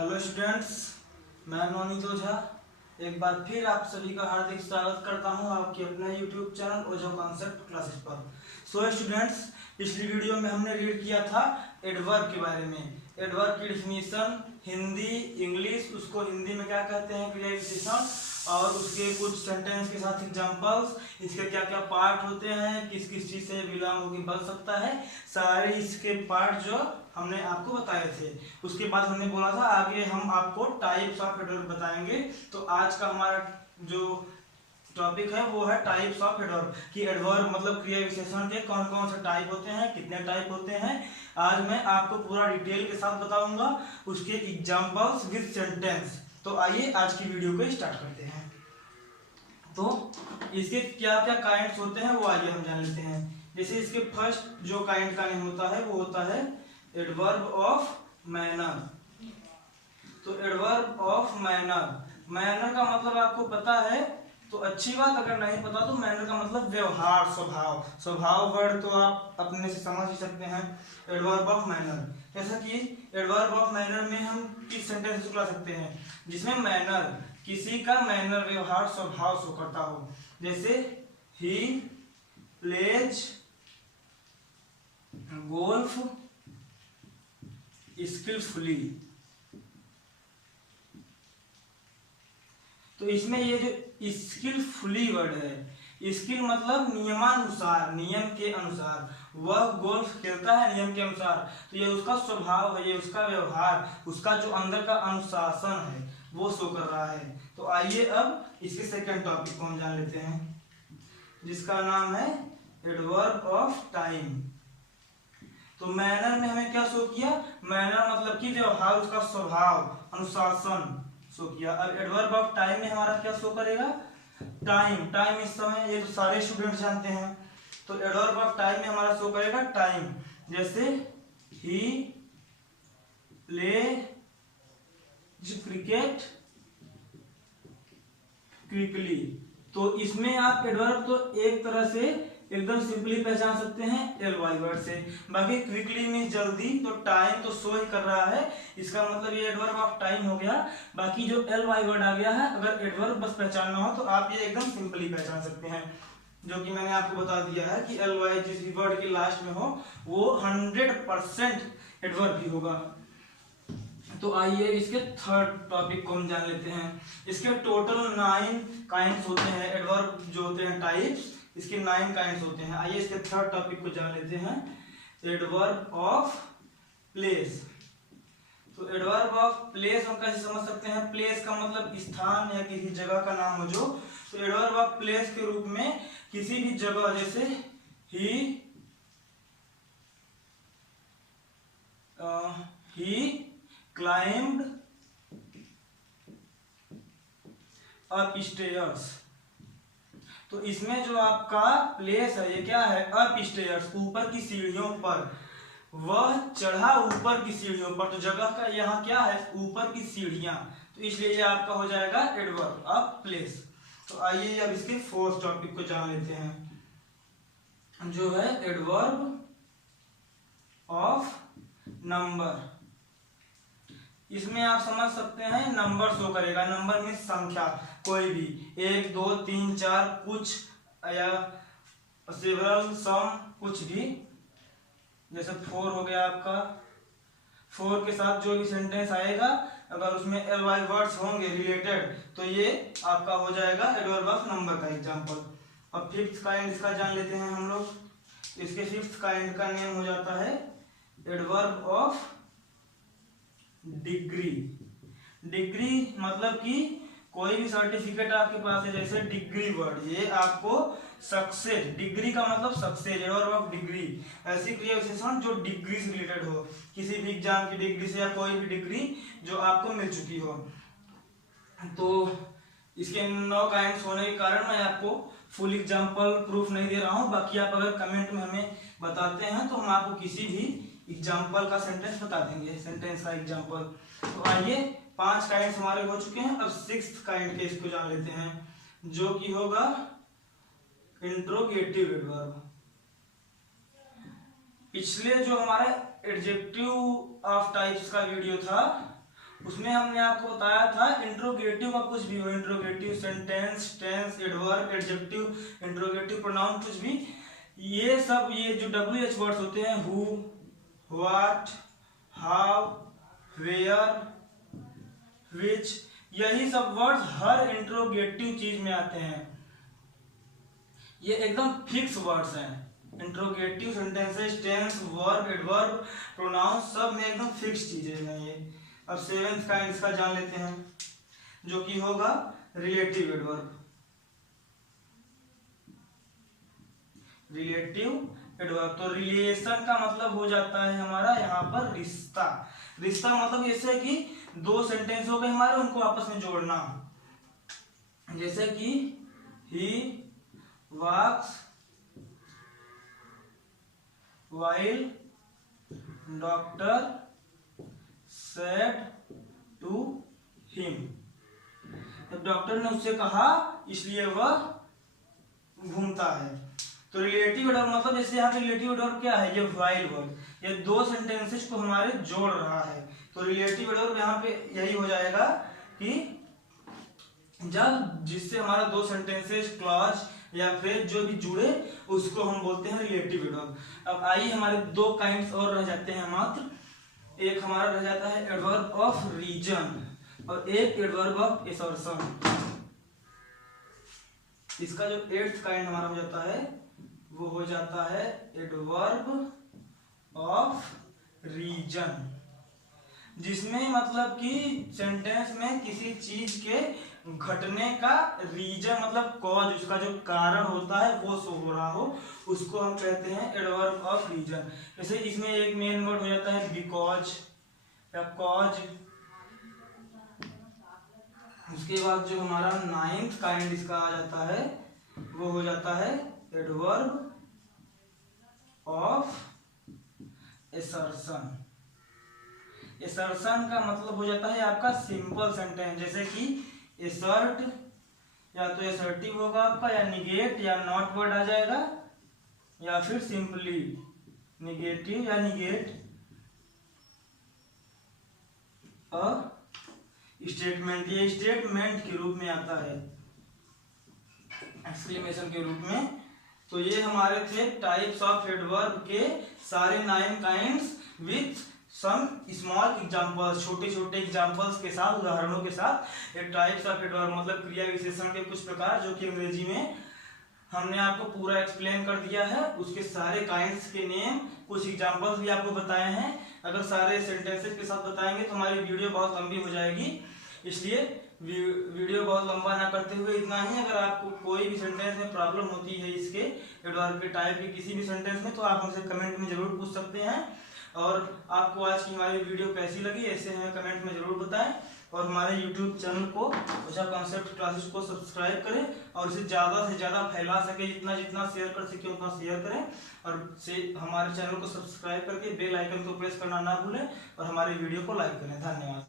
Hello students, मैं नवनीत ओझा एक बार फिर आप सभी का हार्दिक स्वागत करता हूं आपके अपने यूट्यूब चैनल ओझा कॉन्सेप्ट क्लासेस पर। सो स्टूडेंट्स, पिछली वीडियो में हमने रीड किया था एडवर्ब के बारे में। एडवर्ब की डिफिनीशन हिंदी इंग्लिश, उसको हिंदी में क्या कहते हैं, क्रिया विशेषण, और उसके कुछ सेंटेंस के साथ एग्जांपल्स, इसके क्या क्या पार्ट होते हैं, किस किस चीज से बिलोंग होकर बन सकता है, सारे इसके पार्ट जो हमने आपको बताए थे। उसके बाद हमने बोला था आगे हम आपको टाइप्स ऑफ एडवर्ब बताएंगे। तो आज का हमारा जो टॉपिक है वो है टाइप्स ऑफ एडवर्ब कि एडवर्ब मतलब क्रिया विशेषण के कौन कौन से टाइप होते हैं, कितने टाइप होते हैं। आज मैं आपको पूरा डिटेल के साथ बताऊंगा, उसके एग्जांपल्स विद सेंटेंस। तो आइए आज की वीडियो को स्टार्ट करते हैं। तो इसके क्या क्या काइंड्स होते हैं वो आइए हम जान लेते हैं। जैसे इसके फर्स्ट जो काइंड का नेम होता है वो होता है एडवर्ब ऑफ मैनर। तो एडवर्ब ऑफ मैनर, मैनर का मतलब आपको पता है तो अच्छी बात, अगर नहीं पता तो मैनर का मतलब व्यवहार, स्वभाव। स्वभाव वर्ड तो आप अपने से समझ ही सकते हैं। एडवर्ब ऑफ मैनर, जैसा कि एडवर्ब ऑफ मैनर में हम किस सेंटेंस को ला सकते हैं जिसमें मैनर, किसी का मैनर व्यवहार स्वभाव शो करता हो। जैसे ही प्लेज गोल्फ स्किलफुली। तो इसमें ये जो स्किलफुली वर्ड है, स्किल मतलब नियमानुसार, नियम के अनुसार। वह गोल्फ खेलता है नियम के अनुसार, तो ये उसका स्वभाव है, ये उसका व्यवहार, उसका जो अंदर का अनुशासन है वो शो कर रहा है। तो आइए अब इसके सेकंड टॉपिक को हम जान लेते हैं जिसका नाम है एडवर्ब ऑफ टाइम। तो मैनर में हमें क्या शो किया, मैनर मतलब कि व्यवहार, उसका स्वभाव, अनुशासन शो किया। अब एडवर्ब ऑफ टाइम में हमारा क्या शो करेगा, टाइम। टाइम इस समय ये तो सारे स्टूडेंट जानते हैं। तो एडवर्ब ऑफ टाइम में हमारा शो करेगा टाइम। जैसे ही प्ले क्रिकेट क्विकली। तो इसमें आप एडवर्ब तो एक तरह से एकदम सिंपली पहचान सकते हैं एल वाई वर्ड से। बाकी क्विकली में जल्दी, तो टाइम तो शो ही कर रहा है, इसका मतलब ये एडवर्ब ऑफ टाइम हो गया। बाकी जो एल वाई वर्ड आ गया है, अगर एडवर्ब बस पहचानना हो तो आप ये एकदम सिंपली पहचान सकते हैं, जो कि मैंने आपको बता दिया है कि एल वाई जिस भी वर्ड के लास्ट में हो वो 100% एडवर्ब ही होगा। तो आइए इसके थर्ड टॉपिक को हम जान लेते हैं। इसके टोटल 9 काइंड्स होते हैं एडवर्ब जो होते हैं टाइप्स, इसके 9 काइंड्स होते हैं। आइए इसके थर्ड टॉपिक को जान लेते हैं, एडवर्ब ऑफ प्लेस। तो एडवर्ब ऑफ प्लेस हम कैसे समझ सकते हैं, प्लेस का मतलब स्थान या किसी जगह का नाम हो जो। तो एडवर्ब ऑफ प्लेस के रूप में किसी भी जगह, जैसे ही climbed up stairs। तो इसमें जो आपका प्लेस है ये क्या है, अप स्टेयर्स, ऊपर की सीढ़ियों पर। वह चढ़ा ऊपर की सीढ़ियों पर, तो जगह का यहाँ क्या है, ऊपर की सीढ़ियां, तो इसलिए ये आपका हो जाएगा एडवर्ब ऑफ प्लेस। तो आइए अब इसके फोर्थ टॉपिक को जान लेते हैं जो है एडवर्ब ऑफ नंबर। इसमें आप समझ सकते हैं नंबर शो करेगा, नंबर में संख्या कोई भी, 1 2 3 4 कुछ, या सेवरल, सम, कुछ भी। जैसे 4 हो गया आपका, 4 के साथ जो भी सेंटेंस आएगा अगर उसमें एल वाई वर्ड्स होंगे रिलेटेड तो ये आपका हो जाएगा एडवर्ब ऑफ नंबर का एग्जांपल। अब फिफ्थ काइंड इसका जान लेते हैं हम लोग। इसके फिफ्थ काइंड का नेम हो जाता है एडवर्ब ऑफ डिग्री। डिग्री मतलब कि कोई भी सर्टिफिकेट आपके पास है, जैसे डिग्री वर्ड, ये आपको सक्सेस, डिग्री का मतलब सक्सेस, एडवर्ब ऑफ डिग्री। ऐसी क्रिया विशेषण जो डिग्री से रिलेटेड हो, किसी भी एग्जाम की डिग्री से या कोई भी डिग्री जो आपको मिल चुकी हो। तो इसके 9 काइंड्स होने के कारण मैं आपको फुल एग्जांपल प्रूफ नहीं दे रहा हूं। बाकी आप अगर कमेंट में हमें बताते हैं तो हम आपको किसी भी एग्जाम्पल का सेंटेंस बता देंगे, सेंटेंस का एग्जाम्पल। तो आइए 5 काइंड्स हमारे हो चुके हैं, अब 6th काइंड के इसको जान लेते हैं जो कि होगा इंट्रोगेटिव एडवर्ब। पिछले जो हमारा एडजेक्टिव ऑफ टाइप्स का वीडियो था उसमें हमने आपको बताया था इंट्रोगेटिव का कुछ भी हो, interrogative sentence, tense, adverb, adjective, interrogative pronoun, कुछ भी, ये सब ये जो WH वर्ड्स होते हैं, हु, व्हाट, हाउ, वेयर, विच, यही सब वर्ड्स हर इंट्रोगेटिव चीज में आते हैं। ये एकदम फिक्स वर्ड्स हैं। Interrogative sentences, tense, verb, adverb, pronoun, सब में एकदम फिक्स चीजें हैं ये। अब सेवेंथ काइंड इसका जान लेते हैं, जो कि होगा रिलेटिव एडवर्ब। रिलेटिव एडवर्ब, तो रिलेशन का मतलब हो जाता है हमारा यहाँ पर रिश्ता। रिश्ता मतलब जैसे कि दो सेंटेंस हो गए हमारे, उनको आपस में जोड़ना। जैसे कि ही वॉक्स while doctor said to him, जब डॉक्टर ने उससे कहा इसलिए वह घूमता है। तो रिलेटिव एडवर्ब मतलब जैसे यहाँ पे रिलेटिव एडवर्ब क्या है, ये व्हाइल वर्ड, ये दो सेंटेंसेस को हमारे जोड़ रहा है। तो रिलेटिव एडवर्ब यहाँ पे यही हो जाएगा कि जब जिससे हमारा दो सेंटेंसेस, क्लॉज या फ्रेज जो भी जुड़े उसको हम बोलते हैं रिलेटिव एडवर्ब। अब आइए हमारे दो काइंड्स और रह जाते हैं मात्र। एक हमारा रह जाता है एडवर्ब ऑफ रीजन और एक एडवर्ब ऑफ असर्शन। इसका जो 8th काइंड हमारा हो जाता है वो हो जाता है एडवर्ब ऑफ रीजन, जिसमें मतलब कि सेंटेंस में किसी चीज के घटने का रीजन मतलब कॉज, उसका जो कारण होता है वो शो हो रहा हो, उसको हम कहते हैं एडवर्ब ऑफ रीजन। जैसे इसमें एक मेन वर्ड हो जाता है बिकॉज या कॉज। उसके बाद जो हमारा 9th काइंड इसका आ जाता है वो हो जाता है एडवर्ब ऑफ असर्शन। असर्शन का मतलब हो जाता है आपका सिंपल सेंटेंस, जैसे कि असर्ट या तो असर्टिव होगा आपका, या निगेट या नॉट वर्ड आ जाएगा, या फिर सिंपली निगेटिव या निगेट अ स्टेटमेंट। ये स्टेटमेंट के रूप में आता है, एक्सक्लेमेशन के रूप में। तो ये हमारे थे टाइप्स ऑफ एडवर्ब के सारे 9 kinds with some small examples, छोटे छोटे एग्जांपल्स के साथ, उदाहरणों के साथ। एक टाइप्स ऑफ एडवर्ब मतलब क्रिया विशेषण के कुछ प्रकार, जो कि अंग्रेजी में हमने आपको पूरा एक्सप्लेन कर दिया है। उसके सारे काइंड्स के नेम, कुछ एग्जांपल्स भी आपको बताए हैं। अगर सारे सेंटेंसेस के साथ बताएंगे तो हमारी वीडियो बहुत लंबी हो जाएगी, इसलिए वीडियो बहुत लंबा ना करते हुए इतना ही। अगर आपको कोई भी सेंटेंस में प्रॉब्लम होती है इसके एडवर्ब के टाइप के किसी भी सेंटेंस में, तो आप हमसे कमेंट में जरूर पूछ सकते हैं। और आपको आज की हमारी वीडियो कैसी लगी ऐसे हमें कमेंट में जरूर बताएं। और हमारे YouTube चैनल को ओझा कॉन्सेप्ट क्लासेस को सब्सक्राइब करें और इसे ज़्यादा से ज़्यादा फैला सके, जितना जितना शेयर कर सके उतना शेयर करें। और हमारे चैनल को सब्सक्राइब करके बेल आइकन को प्रेस करना ना भूलें और हमारे वीडियो को लाइक करें। धन्यवाद।